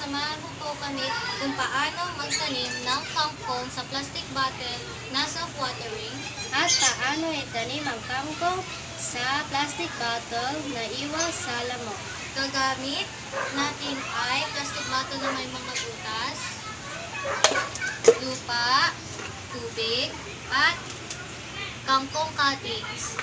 samahan mo po kami kung paano magtanim ng kangkong sa plastic bottle na self-watering At paano itanim ang kangkong sa plastic bottle na iwas sa lamok. Gagamit natin ay plastic bottle na may mga butas, lupa, tubig, at kangkong cuttings.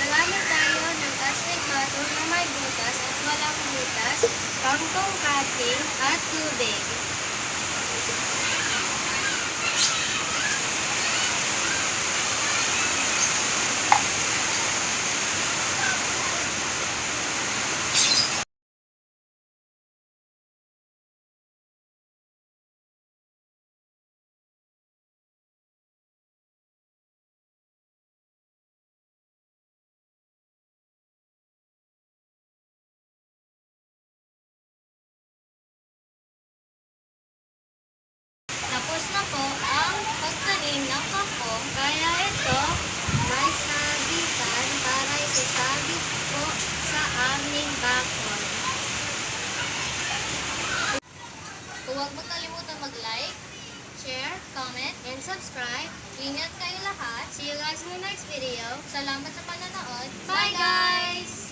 Gagamit tayo ng plastic bottle na may butas at walang butas, kangkong cutting at tubig. Tapos na po ang pagtanim ng kangkong, Kaya ito, may sabitan para isasabit po sa aming bakod. huwag mo kalimutan mag-like, Share, comment, and subscribe. ingat kayo lahat. See you guys in the next video. Salamat sa panonood. Bye, guys!